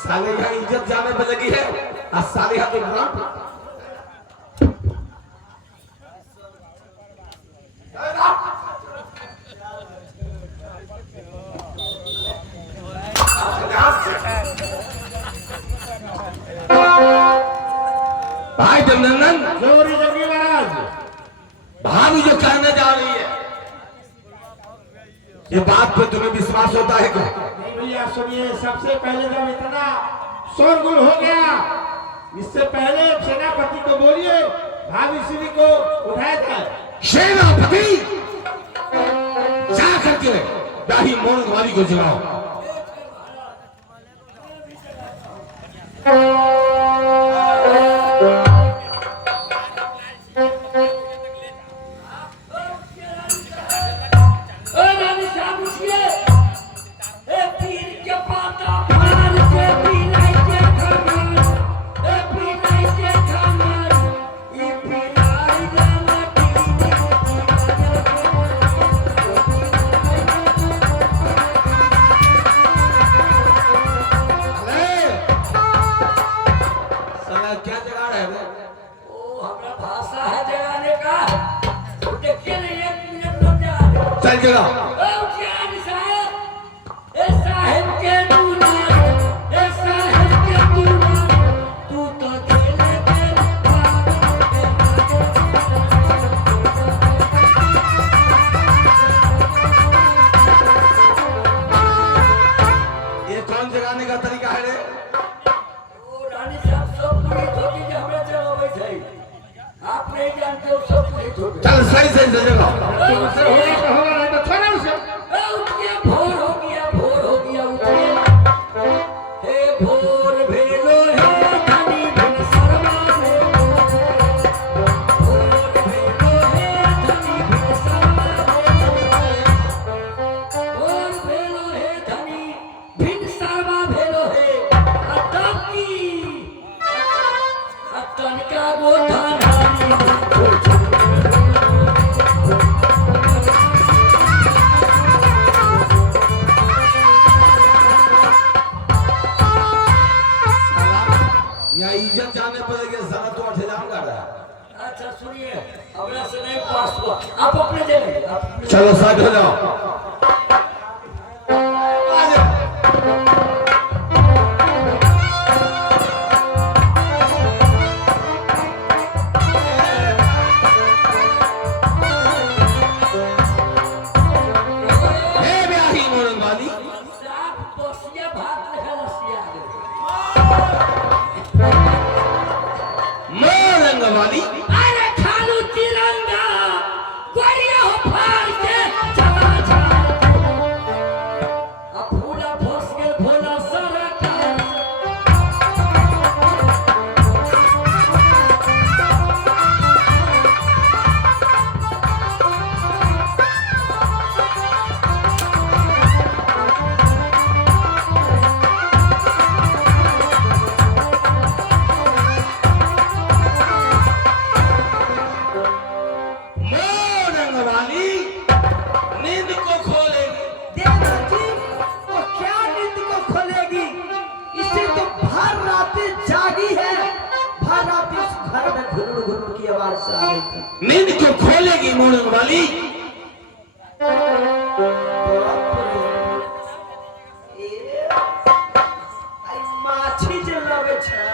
साले यहाँ इज्जत जाने पे लगी है और साले यहाँ पे ग्राम भाई जमनंदन जोरी जमी महाराज भाभी जो कहने जा रही है ये बात पे तुम्हें विश्वास होता है क्या? नहीं भैया सुनिए, सबसे पहले जब इतना शोरगुल हो गया, इससे पहले सेनापति को बोलिए भाभी श्री को उठाया जाए। सेनापति जा करके दाही मोहन कुमारी को जगाओ। चल जगा ये कौन जगाने का तरीका है रे? रानी साहब सब पूरी छोटी जो हमें जगह बैठे आप नहीं जानते हो सब पूरी छोटी। चल सही सही से जगा। भोर हो गया उठिए हे भोर भेलो हे धनी भिन शर्मा भेलो भोर भेलो हे धनी भिन शर्मा भोर भेलो हे धनी भिन शर्मा भेलो हे अतन का वो धानी इज्जत जाने पर सारा तो 8,000 का रहा। अच्छा सुनिए, हमरा से नहीं पास हुआ, आप अपने दे लेंगे। चलो साथ हो जाओ। अरे खालू तिरंगा गोरिया हो फाड़ के चला जा आवाज से आ रही थी। नींद को खोलेगी मोड़न वाली। बाप रे। आई माछी जे लगे छै,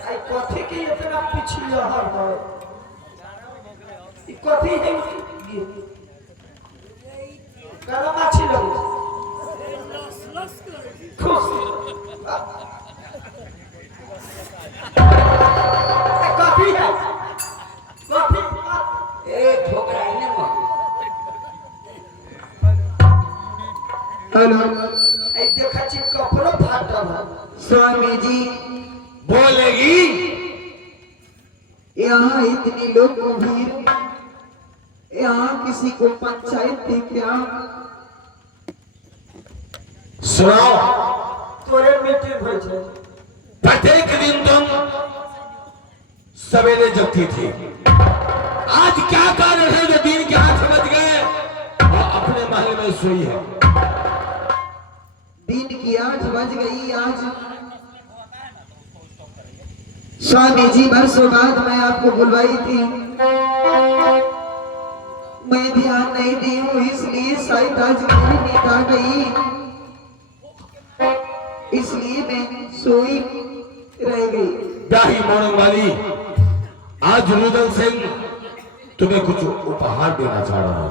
आई कथी के इतना पिछिया है, ई कथी है करा माछी लगे खुश कथी है कथी ए ठोकराई ने मार हेलो आई देखा छी कपड़ो फाटल है। स्वामी जी, बोलेगी। यहाँ इतनी लोग को भीड़, यहाँ किसी को पंचायत थी क्या? सुनाओ। तोरे मीटिंग होय छै। प्रत्येक दिन तुम सवेरे जगती थी। आज क्या कारण है जो दिन के 8 बज गए और अपने महल में सोई है? दिन की 8 बज गई आज। स्वामी जी, बरसों बाद मैं आपको बुलवाई थी, मैं ध्यान नहीं दी हूँ, इसलिए शायद आज मेरी नींद आ गई, इसलिए मैं सोई रह गई। दाही मोड़न वाली, आज रुदल सिंह तुम्हें कुछ उपहार देना चाह रहा हूं।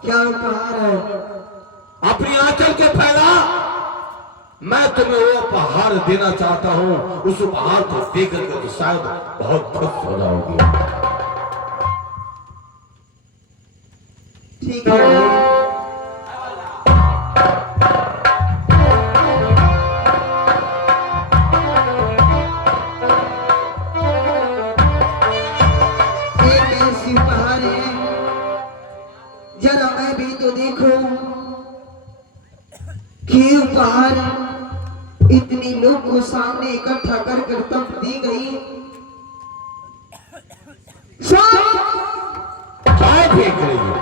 क्या उपहार है? अपनी आंचल के फैला, मैं तुम्हें वो उपहार देना चाहता हूं। उस उपहार को देकर के तो शायद बहुत खुश हो जाओगे। ठीक है। एक ऐसी उपहार है, जरा मैं भी तो देखो कि उपहार इतनी लोग को सामने इकट्ठा कर कर तब दी गई। क्या फेंक रही हो?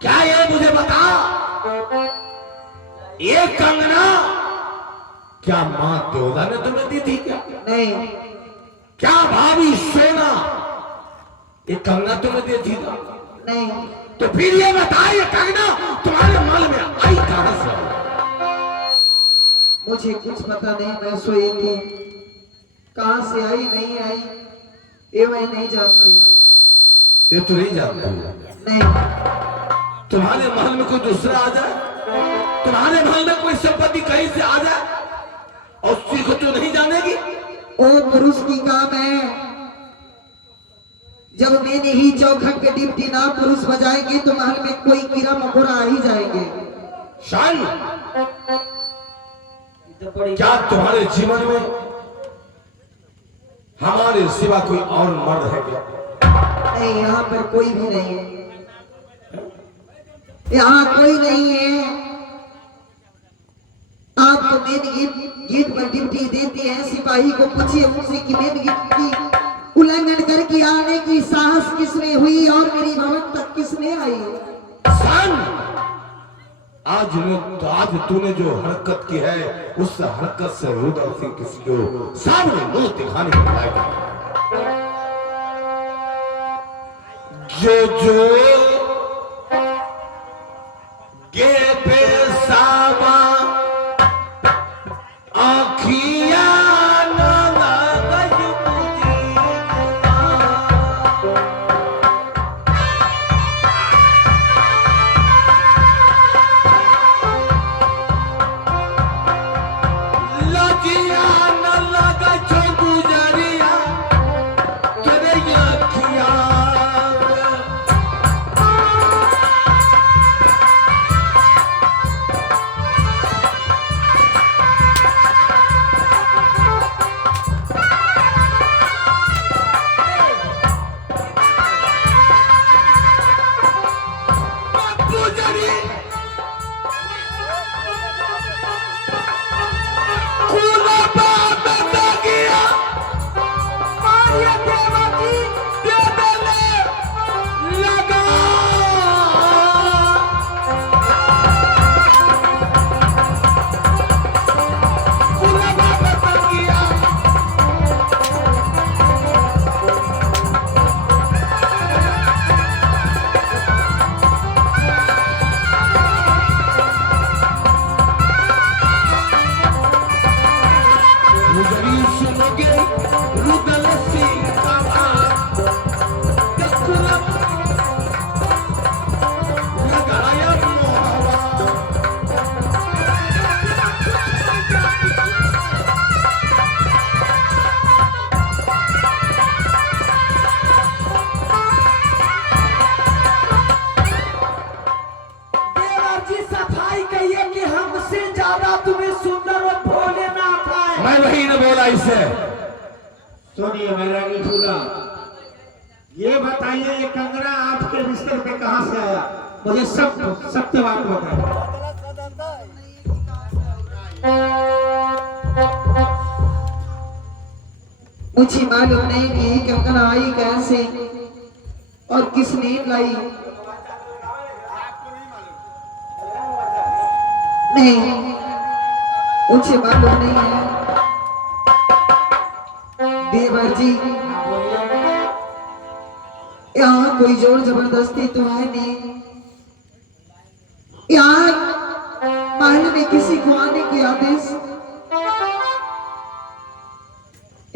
क्या ये मुझे बता, ये कंगना क्या मां देवता ने तुम्हें दी थी क्या? नहीं, क्या भाभी सोना ये कंगना तुम्हें दी थी? नहीं, तो फिर ये बता, ये कंगना तुम्हारे मन में आई कहां से? मुझे कुछ पता नहीं, मैं सोई थी, कहां से आई नहीं आई ये मैं नहीं जानती। ये तो नहीं जानती। नहीं, तुम्हारे महल में कोई दूसरा आ जाए, तुम्हारे महल में कोई संपत्ति कहीं से आ जाए और उसी को तो नहीं जानेगी? ओ पुरुष की काम है, जब मैंने ही चौखट पे डिप्टी ना पुरुष बजाएंगे तो महल में कोई कीड़ा मकोड़ा आ ही जाएंगे। शान, तो बड़ी क्या तुम्हारे जीवन में हमारे सिवा कोई और मर्द है क्या? नहीं, यहाँ पर कोई भी नहीं है, यहाँ कोई नहीं है। आप तो मेन गेट पर ड्यूटी देते हैं, सिपाही को पूछिए उनसे कि मेन गेट की उल्लंघन करके आने की साहस किसने हुई और मेरी भवन तक किसने आई? शान, आज तूने जो हरकत की है उस हरकत से रुदल सिंह किसी को सामने मुंह दिखाने के लायक नहीं। जो गे पे सामा आखिया न लगई लजिया न लगई छो गुजरिया तेरे अखिया जोगे रुदल सीता लगाया मोहवा देवर जी सफाई कहिए कि हमसे ज्यादा तुम्हें सुंदर और भोले ना आए। मैं वही न बोला इसे। सुनिए मेरा की फूला, ये बताइए ये कंगना आपके बिस्तर पे कहाँ से आया? मुझे सब सत्य बात बताइए। मुझे मालूम नहीं कि ये कंगना आई कैसे और किसने लाई। नहीं, मुझे मालूम नहीं है। देवर जी, यहाँ कोई जोर जबरदस्ती तो है नहीं। यहाँ महल में किसी को आने की आदेश,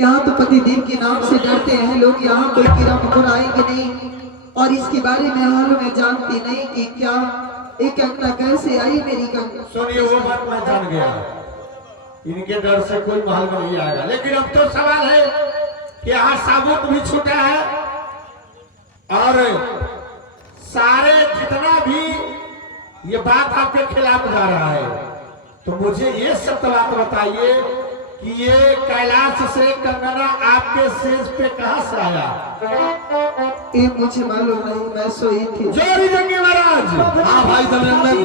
यहाँ तो पतिदेव के नाम से डरते हैं लोग। यहाँ कोई कीड़ा मकोड़ा आएंगे नहीं और इसके बारे में हाल में जानती नहीं कि क्या एक कंगना कैसे आई मेरी कंगना। सुनिए वो बात मैं जान गया, इनके डर से कोई महल में नहीं आएगा। लेकिन अब तो सवाल है कि यहाँ साबुत भी छूटा है और सारे जितना भी ये बात आपके खिलाफ जा रहा है, तो मुझे ये सत्य बात बताइए कि ये कैलाश से कंगना आपके सेज पे कहाँ से आया? ये मुझे मालूम नहीं, मैं सोई थी। जोरी जंगी महाराज, हाँ भाई दमनंदन,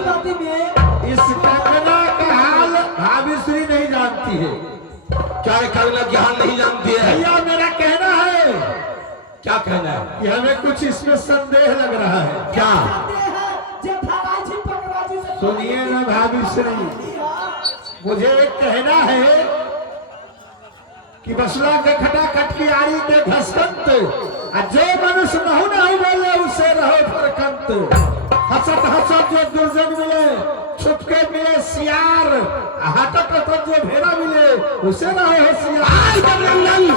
इस कंगना का हाल भाभी श्री नहीं जानती है। क्या ये कंगना की हाल नहीं जानती है? भैया मेरा कहना है क्या कहना है? कि हमें कुछ इसमें संदेह लग रहा है। क्या? सुनिए ना भाभी श्री, मुझे एक कहना है कि बसला के खटाखट की आरी के घसकंत, जो मनुष्य नहु नहीं बोले उसे रहो फरकंत। हसत हसत जो दुर्जन मिले, छुपके मिले सियार, हटक हटक जो भेड़ा मिले उसे रहो होशियार।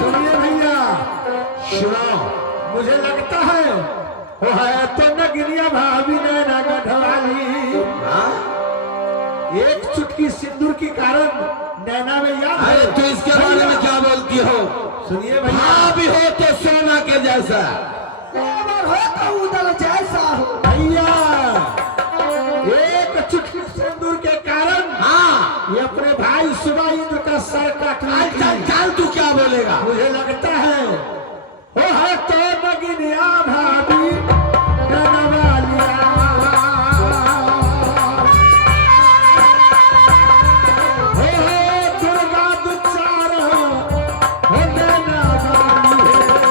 सुनिए भैया, सुनो, मुझे लगता है वो है तो नगरिया भाभी ने ना गढ़वाली। हाँ? एक चुटकी सिंदूर के कारण नैना में याद अरे है। तू इसके बारे में क्या बोलती हो? सुनिए भैया, हाँ भी हो तो सोना के जैसा। हो तो उदल जैसा हो। भैया एक चुटकी सिंदूर के कारण हाँ, ये अपने भाई सुबह इंद्र का सर काटने चल चल की, चल, तू क्या बोलेगा? मुझे लगता है वो है तो नगरिया भाभी गढ़वालिया। दुर्गा दुचार हो नैना वाली है।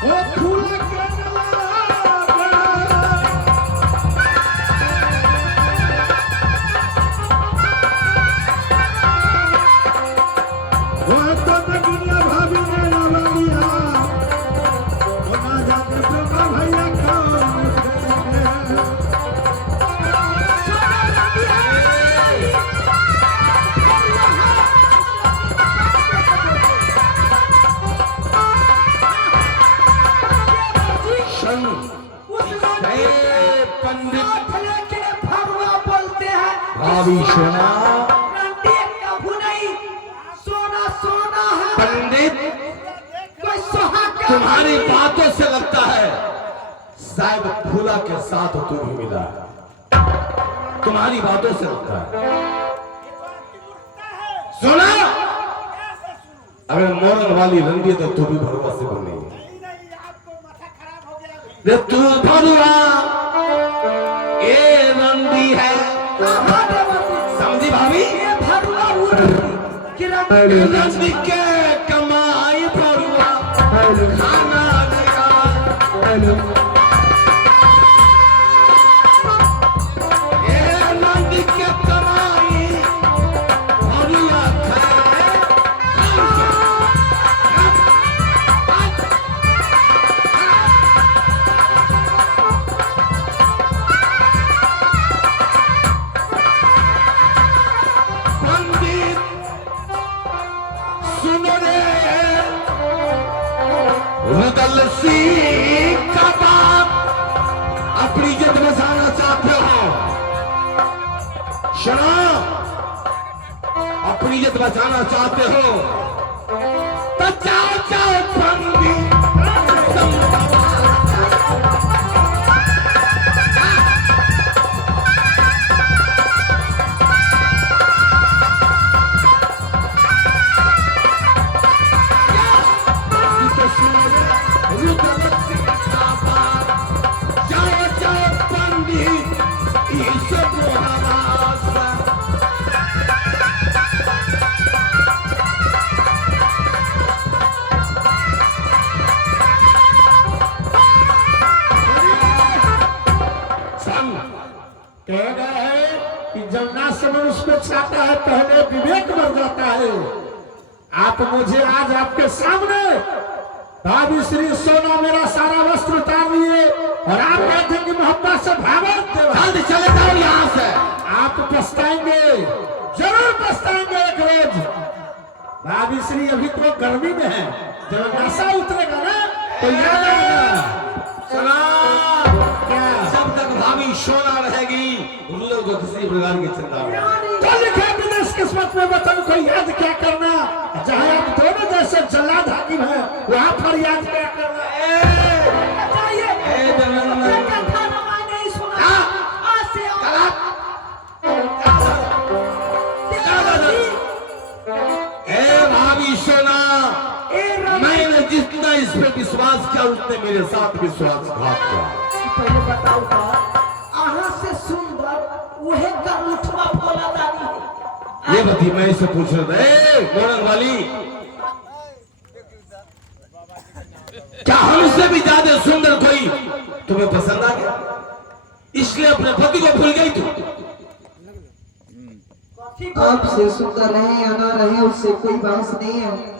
ओ फूला के वो तो नगरिया भाभी ने नवालिया, वो ना जाने ब्रह्मा भैया कौन है। पंडित लेके भगवा बोलते हैं। भाभी सोना, कभू नहीं, सोना सोना है। पंडित कोई सुहाग तुम्हारी बातों से लगता है शायद फूला के साथ तू भी मिला है। तुम्हारी बातों से लगता है। सुना, अगर मोरन वाली रंगी तो तू भी भरुआ से बन नहीं है। रे तू भरुआ ए रंगी है, समझी भाभी? ये भगवा किरण रंगी के कमाई भरुआ खाना देगा। के कमाई भरुआ खाए। मुदल्लसी का बाप अपनी इज्जत बचाना चाहते हो, शराब अपनी इज्जत बचाना चाहते हो तो जाओ जाओ बंदी कह गए हैं कि जब ना समझ उसको चाहता है पहले विवेक बढ़ जाता है। आप मुझे आज आपके सामने भाभी श्री सोना मेरा सारा वस्त्र उतार लिए और आप कहते हैं कि मोहब्बत से भागवत जल्दी चले जाओ यहाँ से। आप पछताएंगे, जरूर पछताएंगे एक रोज। भाभी श्री अभी तो गर्मी में है, जब नशा उतरेगा ना तो याद आएगा। जब तक भाभी सोना रहेगी उन लोगों को किसी प्रकार की चिंता नहीं। तो लिखा दिनेश किस्मत में वतन को याद क्या करना, जहाँ आप दोनों जैसे जल्लाद हाकिम है वहाँ पर याद क्या करना। नहीं सुना आज से भाभी सोना, मैंने जितना इस पे विश्वास किया उसने मेरे साथ विश्वासघात किया। पहले बताओ तो अहाँ से सुंदर वहे का उठवा बोला दानी है। ये बती मैं इसे पूछ रहा था, मोरंग वाली क्या हमसे भी ज्यादा सुंदर कोई तुम्हें पसंद आ गया इसलिए अपने पति को भूल गई तू? आपसे सुंदर रहे या ना रहे उससे कोई बात नहीं है।